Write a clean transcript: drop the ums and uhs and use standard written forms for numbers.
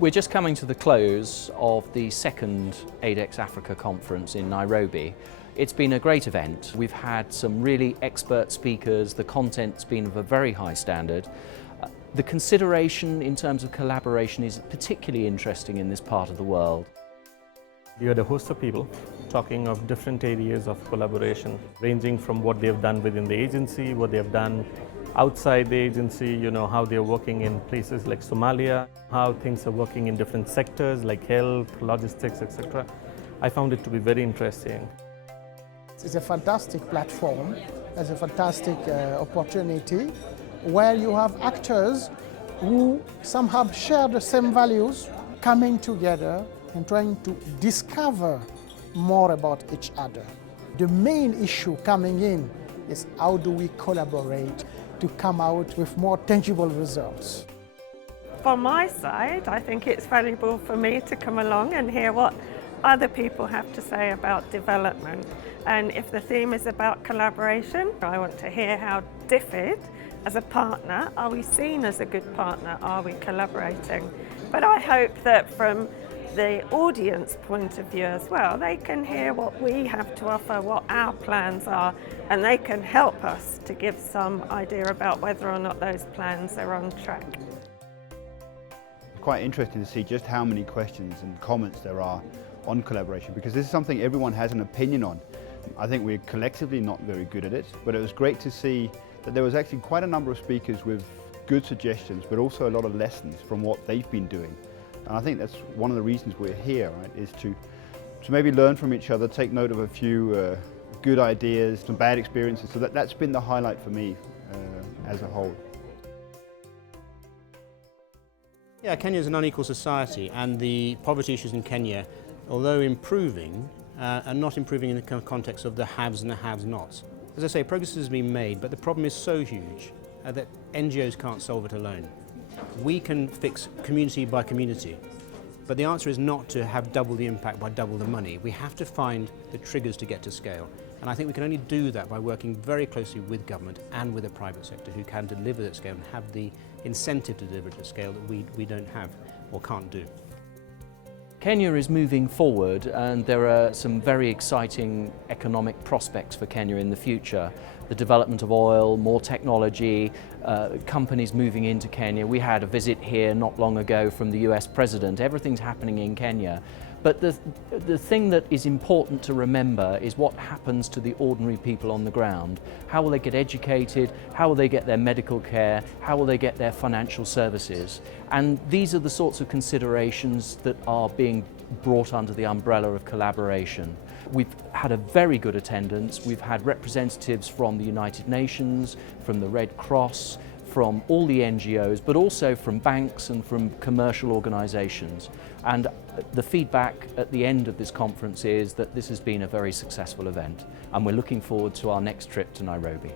We're just coming to the close of the second AidEx Africa conference in Nairobi. It's been a great event. We've had some really expert speakers. The content's been of a very high standard. The consideration in terms of collaboration is particularly interesting in this part of the world. You had a host of people talking of different areas of collaboration, ranging from what they have done within the agency, what they have done outside the agency, how they're working in places like Somalia, how things are working in different sectors like health, logistics, etc. I found it to be very interesting. It's a fantastic platform, it's a fantastic opportunity where you have actors who somehow share the same values coming together and trying to discover more about each other. The main issue coming in is how do we collaborate to come out with more tangible results. From my side, I think it's valuable for me to come along and hear what other people have to say about development. And if the theme is about collaboration, I want to hear how DFID, as a partner, are we seen as a good partner? Are we collaborating? But I hope that from the audience point of view as well, they can hear what we have to offer, what our plans are, and they can help us to give some idea about whether or not those plans are on track. Quite interesting to see just how many questions and comments there are on collaboration, because this is something everyone has an opinion on. I think we're collectively not very good at it, but it was great to see that there was actually quite a number of speakers with good suggestions, but also a lot of lessons from what they've been doing. And I think that's one of the reasons we're here, right, is to maybe learn from each other, take note of a few good ideas, some bad experiences. So that's been the highlight for me as a whole. Yeah, Kenya is an unequal society, and the poverty issues in Kenya, although improving, are not improving in the context of the haves and the have-nots. As I say, progress has been made, but the problem is so huge that NGOs can't solve it alone. We can fix community by community, but the answer is not to have double the impact by double the money. We have to find the triggers to get to scale, and I think we can only do that by working very closely with government and with the private sector, who can deliver at scale and have the incentive to deliver at scale that we don't have or can't do. Kenya is moving forward, and there are some very exciting economic prospects for Kenya in the future. The development of oil, more technology, companies moving into Kenya. We had a visit here not long ago from the US President. Everything's happening in Kenya. But the thing that is important to remember is what happens to the ordinary people on the ground. How will they get educated? How will they get their medical care? How will they get their financial services? And these are the sorts of considerations that are being brought under the umbrella of collaboration. We've had a very good attendance. We've had representatives from the United Nations, from the Red Cross, from all the NGOs, but also from banks and from commercial organisations. And the feedback at the end of this conference is that this has been a very successful event, and we're looking forward to our next trip to Nairobi.